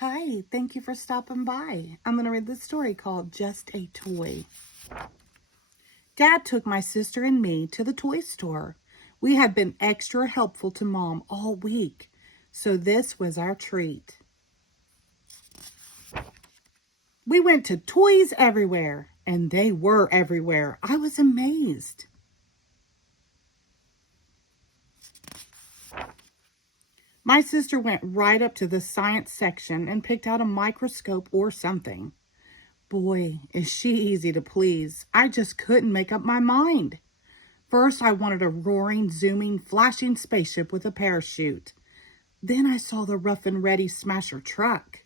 Hi, thank you for stopping by. I'm going to read this story called Just a Toy. Dad took my sister and me to the toy store. We had been extra helpful to Mom all week, so this was our treat. We went to Toys Everywhere, and they were everywhere. I was amazed. My sister went right up to the science section and picked out a microscope or something. Boy, is she easy to please. I just couldn't make up my mind. First, I wanted a roaring, zooming, flashing spaceship with a parachute. Then I saw the rough and ready Smasher truck.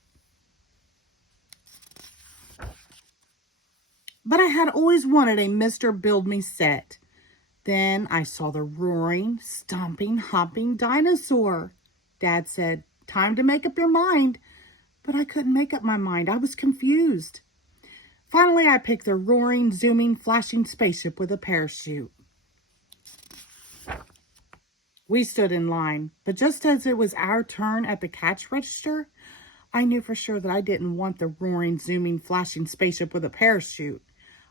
But I had always wanted a Mr. Build Me set. Then I saw the roaring, stomping, hopping dinosaur. Dad said, "Time to make up your mind." But I couldn't make up my mind. I was confused. Finally, I picked the roaring, zooming, flashing spaceship with a parachute. We stood in line, but just as it was our turn at the cash register, I knew for sure that I didn't want the roaring, zooming, flashing spaceship with a parachute.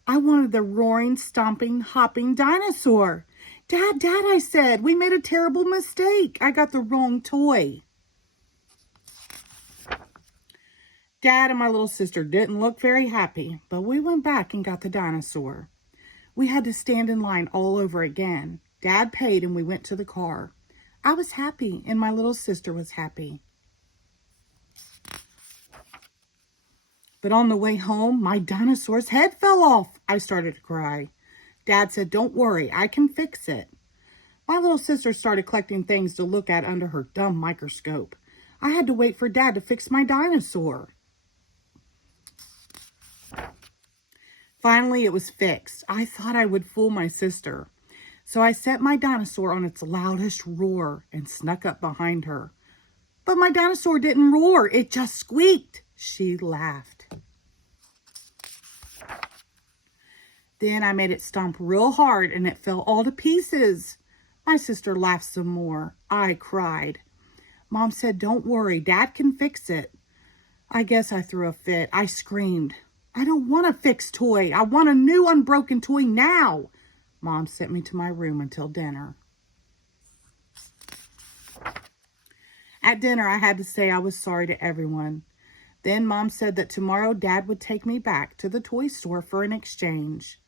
I wanted the roaring, stomping, hopping dinosaur. Dad, I said, we made a terrible mistake. I got the wrong toy. Dad and my little sister didn't look very happy, but we went back and got the dinosaur. We had to stand in line all over again. Dad paid and we went to the car. I was happy and my little sister was happy. But on the way home, my dinosaur's head fell off. I started to cry. Dad said, "Don't worry, I can fix it." My little sister started collecting things to look at under her dumb microscope. I had to wait for Dad to fix my dinosaur. Finally, it was fixed. I thought I would fool my sister. So I set my dinosaur on its loudest roar and snuck up behind her. But my dinosaur didn't roar, it just squeaked. She laughed. Then I made it stomp real hard and it fell all to pieces. My sister laughed some more. I cried. Mom said, "Don't worry, Dad can fix it." I guess I threw a fit. I screamed, "I don't want a fixed toy. I want a new unbroken toy now." Mom sent me to my room until dinner. At dinner, I had to say I was sorry to everyone. Then Mom said that tomorrow Dad would take me back to the toy store for an exchange.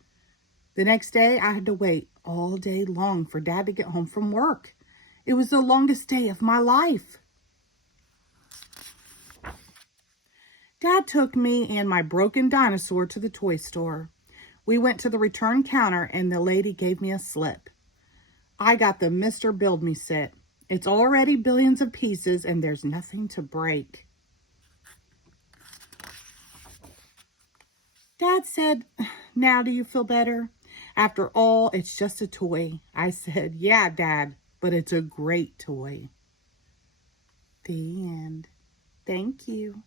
The next day, I had to wait all day long for Dad to get home from work. It was the longest day of my life. Dad took me and my broken dinosaur to the toy store. We went to the return counter and the lady gave me a slip. I got the Mr. Build Me set. It's already billions of pieces and there's nothing to break. Dad said, "Now do you feel better? After all, it's just a toy." I said, "Yeah, Dad, but it's a great toy." The end. Thank you.